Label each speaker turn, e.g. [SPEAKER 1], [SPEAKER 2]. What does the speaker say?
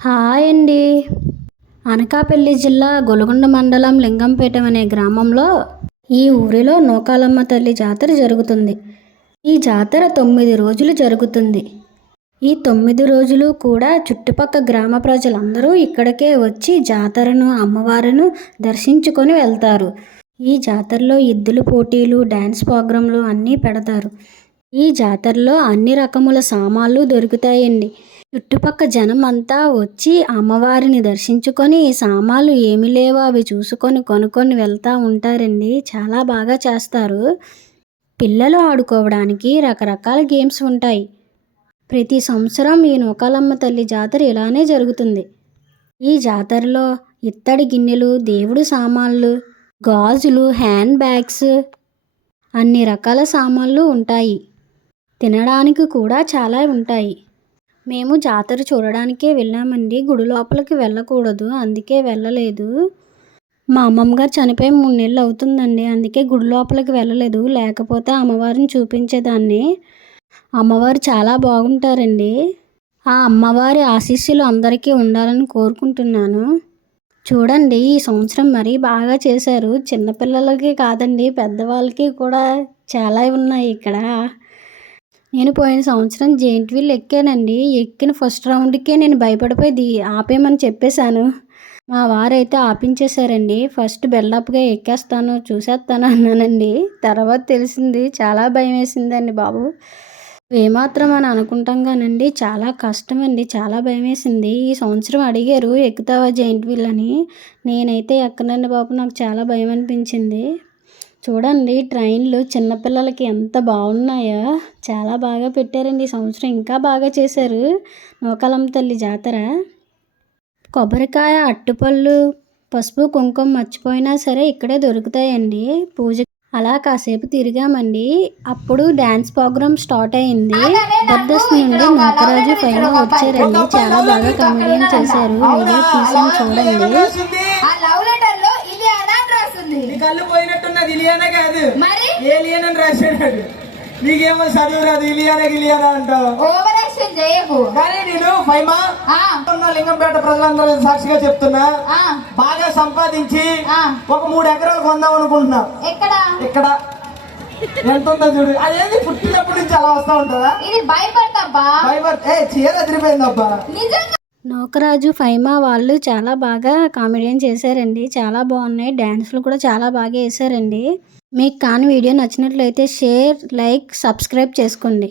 [SPEAKER 1] Hi అండి. అనకాపల్లి జిల్లా గొలుగొండ మండలం లింగంపేట అనే గ్రామంలో ఈ ఊరిలో నూకాలమ్మ తల్లి జాతర జరుగుతుంది. ఈ జాతర తొమ్మిది రోజులు జరుగుతుంది. ఈ తొమ్మిది రోజులు కూడా చుట్టుపక్క గ్రామ ప్రజలందరూ ఇక్కడికే వచ్చి జాతరను అమ్మవారును దర్శించుకొని వెళ్తారు. ఈ జాతరలో ఎద్దుల పోటీలు డ్యాన్స్ ప్రోగ్రాంలు అన్నీ పెడతారు. ఈ జాతరలో అన్ని రకముల సామాన్లు దొరుకుతాయండి. చుట్టుపక్క జనం అంతా వచ్చి అమ్మవారిని దర్శించుకొని సామాన్లు ఏమి లేవో అవి చూసుకొని కొనుక్కొని వెళ్తూ ఉంటారండి. చాలా బాగా చేస్తారు. పిల్లలు ఆడుకోవడానికి రకరకాల గేమ్స్ ఉంటాయి. ప్రతి సంవత్సరం ఈ నూకాలమ్మ తల్లి జాతర ఇలానే జరుగుతుంది. ఈ జాతరలో ఇత్తడి గిన్నెలు దేవుడు సామాన్లు గాజులు హ్యాండ్ బ్యాగ్స్ అన్ని రకాల సామాన్లు ఉంటాయి. తినడానికి కూడా చాలా ఉంటాయి. మేము జాతర చూడడానికే వెళ్ళామండి. గుడి లోపలికి వెళ్ళకూడదు. అందుకే వెళ్ళలేదు. మా అమ్మమ్మ గారు చనిపోయి మూడు నెలలు అవుతుందండి. అందుకే గుడి లోపలికి వెళ్ళలేదు. లేకపోతే అమ్మవారిని చూపించేదాన్ని. అమ్మవారు చాలా బాగుంటారండి. ఆ అమ్మవారి ఆశీస్సులు అందరికీ ఉండాలని కోరుకుంటున్నాను. చూడండి ఈ సంవత్సరం మరీ బాగా చేశారు. చిన్నపిల్లలకి కాదండి పెద్దవాళ్ళకి కూడా చాలా ఉన్నాయి ఇక్కడ. నేను పోయిన సంవత్సరం జెయింట్ వీల్ ఎక్కానండి. ఎక్కిన ఫస్ట్ రౌండ్కే నేను భయపడిపోయి ది ఆపేయమని చెప్పేశాను. మా వారైతే ఆపించేశారండి. ఫస్ట్ బెల్లప్గా ఎక్కేస్తాను చూసేస్తాను అన్నానండి. తర్వాత తెలిసింది చాలా భయం వేసిందండి బాబు. ఏమాత్రం అని అనుకుంటాం కానండి చాలా కష్టం అండి చాలా భయం వేసింది ఈ సంవత్సరం అడిగారు ఎక్కుతావా జెయింట్ వీల్ అని. నేనైతే ఎక్కనండి బాబు నాకు చాలా భయం అనిపించింది చూడండి ట్రైన్లు చిన్నపిల్లలకి ఎంత బాగున్నాయో. చాలా బాగా పెట్టారండి ఈ సంవత్సరం. ఇంకా బాగా చేశారు. నూకాలమ్మ తల్లి జాతర. కొబ్బరికాయ అట్టుపళ్ళు పసుపు కుంకుమ మర్చిపోయినా సరే ఇక్కడే దొరుకుతాయండి. పూజ అలా కాసేపు తిరిగామండి. అప్పుడు డ్యాన్స్ ప్రోగ్రామ్ స్టార్ట్ అయింది. బద్దస్ నుండి నాగరాజు పైన వచ్చారండి. చాలా బాగా కామెడియన్ చేశారు. వీడియో తీసాను చూడండి
[SPEAKER 2] ఆ లవ్ లెటర్లో ఇది అలా అని రాస్తుంది
[SPEAKER 3] నీ కళ్ళు పోయినట్టున్నది ఇలియానా కాదు.
[SPEAKER 2] మరి?
[SPEAKER 3] ఏలియన్ అని రాశాడు నీకేమో చదువు రాదు ఇలియానా గిలియానా అంటావు? కానీ నేను ఫైమా? లింగంపేట ప్రజలందరూ సాక్షిగా చెప్తున్నా.
[SPEAKER 2] ఆ,
[SPEAKER 3] బాగా సంపాదించి. ఒక మూడు ఎకరాలు కొందాం అనుకుంటున్నా.
[SPEAKER 2] ఎక్కడ?
[SPEAKER 3] ఇక్కడ. ఎంత ఉందో చూడు. అదేంది? పుట్టినప్పటి నుంచి అలా వస్తా ఉంటుందా?
[SPEAKER 2] ఇది
[SPEAKER 3] ఫైబర్ ఏ చీర అదిరిపోయిందబ్బా.
[SPEAKER 2] నిజంగా
[SPEAKER 1] నూకరాజు ఫైమా వాళ్ళు చాలా బాగా కామెడియన్ చేశారండి. చాలా బాగున్నాయి. డ్యాన్స్లు కూడా చాలా బాగా వేశారండి. మీకు కానీ వీడియో నచ్చినట్లయితే షేర్ లైక్ సబ్స్క్రైబ్ చేసుకోండి.